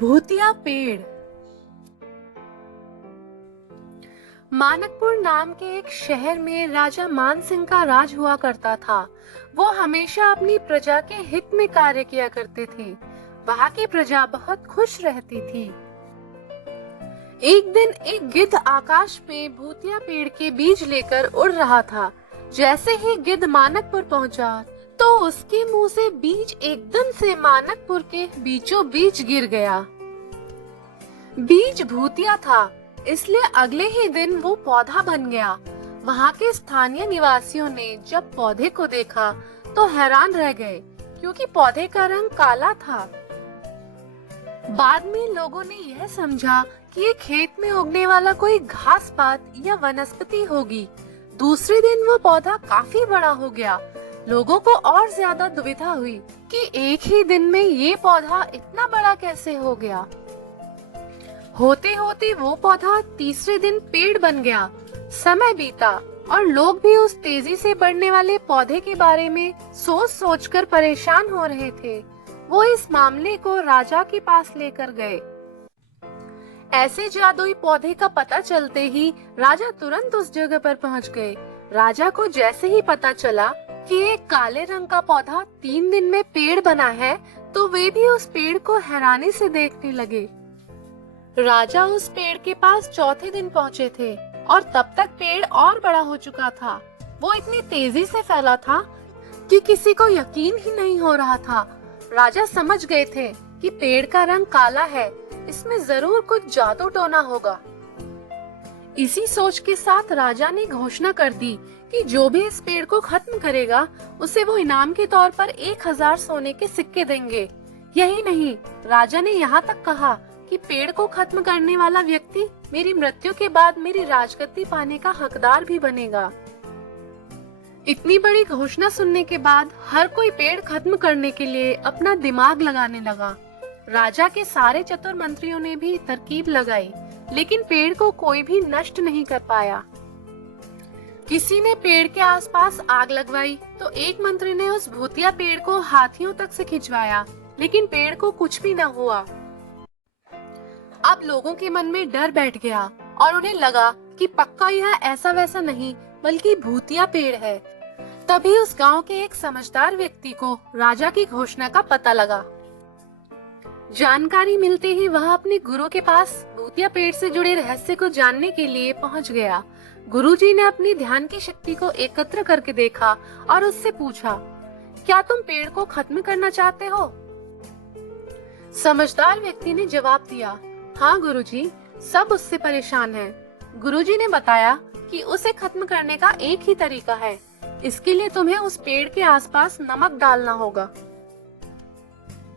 भूतिया पेड़। मानकपुर नाम के एक शहर में राजा मान सिंह का राज हुआ करता था। वो हमेशा अपनी प्रजा के हित में कार्य किया करते थे। वहाँ की प्रजा बहुत खुश रहती थी। एक दिन एक गिद्ध आकाश में भूतिया पेड़ के बीज लेकर उड़ रहा था। जैसे ही गिद्ध मानकपुर पहुंचा तो उसके मुंह से बीज एकदम से मानकपुर के बीचों बीच गिर गया। बीज भूतिया था, इसलिए अगले ही दिन वो पौधा बन गया। वहाँ के स्थानीय निवासियों ने जब पौधे को देखा तो हैरान रह गए, क्योंकि पौधे का रंग काला था। बाद में लोगों ने यह समझा कि ये खेत में उगने वाला कोई घास पात या वनस्पति होगी। दूसरे दिन वो पौधा काफी बड़ा हो गया। लोगों को और ज्यादा दुविधा हुई कि एक ही दिन में ये पौधा इतना बड़ा कैसे हो गया। होते होते वो पौधा तीसरे दिन पेड़ बन गया। समय बीता और लोग भी उस तेजी से बढ़ने वाले पौधे के बारे में सोच सोचकर परेशान हो रहे थे। वो इस मामले को राजा के पास लेकर गए। ऐसे जादुई पौधे का पता चलते ही राजा तुरंत उस जगह पर पहुंच गए। राजा को जैसे ही पता चला कि एक काले रंग का पौधा 3 दिन में पेड़ बना है, तो वे भी उस पेड़ को हैरानी से देखने लगे। राजा उस पेड़ के पास चौथे दिन पहुंचे थे और तब तक पेड़ और बड़ा हो चुका था। वो इतनी तेजी से फैला था कि किसी को यकीन ही नहीं हो रहा था। राजा समझ गए थे कि पेड़ का रंग काला है, इसमें जरूर कुछ जादू टोना होगा। इसी सोच के साथ राजा ने घोषणा कर दी कि जो भी इस पेड़ को खत्म करेगा उसे वो इनाम के तौर पर 1000 सोने के सिक्के देंगे। यही नहीं, राजा ने यहाँ तक कहा कि पेड़ को खत्म करने वाला व्यक्ति मेरी मृत्यु के बाद मेरी राजगद्दी पाने का हकदार भी बनेगा। इतनी बड़ी घोषणा सुनने के बाद हर कोई पेड़ खत्म करने के लिए अपना दिमाग लगाने लगा। राजा के सारे चतुर मंत्रियों ने भी तरकीब लगाई, लेकिन पेड़ को कोई भी नष्ट नहीं कर पाया। किसी ने पेड़ के आसपास आग लगवाई तो एक मंत्री ने उस भूतिया पेड़ को हाथियों तक से खिंचवाया, लेकिन पेड़ को कुछ भी न हुआ। अब लोगों के मन में डर बैठ गया और उन्हें लगा कि पक्का यह ऐसा वैसा नहीं बल्कि भूतिया पेड़ है। तभी उस गांव के एक समझदार व्यक्ति को राजा की घोषणा का पता लगा। जानकारी मिलते ही वह अपने गुरु के पास भूतिया पेड़ से जुड़े रहस्य को जानने के लिए पहुंच गया। गुरुजी ने अपनी ध्यान की शक्ति को एकत्र करके देखा और उससे पूछा, क्या तुम पेड़ को खत्म करना चाहते हो? समझदार व्यक्ति ने जवाब दिया, हाँ गुरुजी, सब उससे परेशान हैं। गुरुजी ने बताया कि उसे खत्म करने का एक ही तरीका है। इसके लिए तुम्हें उस पेड़ के आसपास नमक डालना होगा।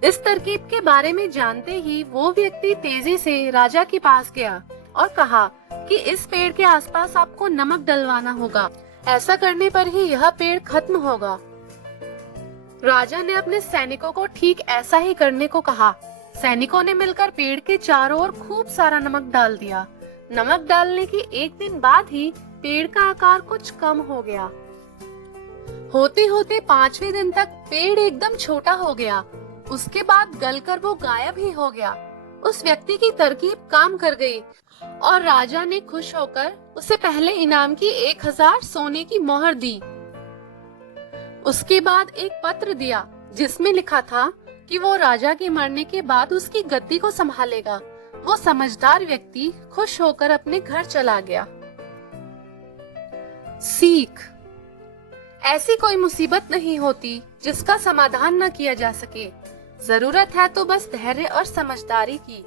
इस तरकीब के बारे में जानते ही वो व्यक्ति तेजी से राजा के पास गया और कहा कि इस पेड़ के आसपास आपको नमक डलवाना होगा। ऐसा करने पर ही यह पेड़ खत्म होगा। राजा ने अपने सैनिकों को ठीक ऐसा ही करने को कहा। सैनिकों ने मिलकर पेड़ के चारों ओर खूब सारा नमक डाल दिया। नमक डालने के एक दिन बाद ही पेड़ का आकार कुछ कम हो गया। होते होते 5वें दिन तक पेड़ एकदम छोटा हो गया। उसके बाद गलकर वो गायब ही हो गया। उस व्यक्ति की तरकीब काम कर गई और राजा ने खुश होकर उसे पहले इनाम की 1000 सोने की मोहर दी। उसके बाद एक पत्र दिया जिसमें लिखा था कि वो राजा के मरने के बाद उसकी गद्दी को संभालेगा। वो समझदार व्यक्ति खुश होकर अपने घर चला गया। सीख: ऐसी कोई मुसीबत नहीं होती जिसका समाधान न किया जा सके। जरूरत है तो बस धैर्य और समझदारी की।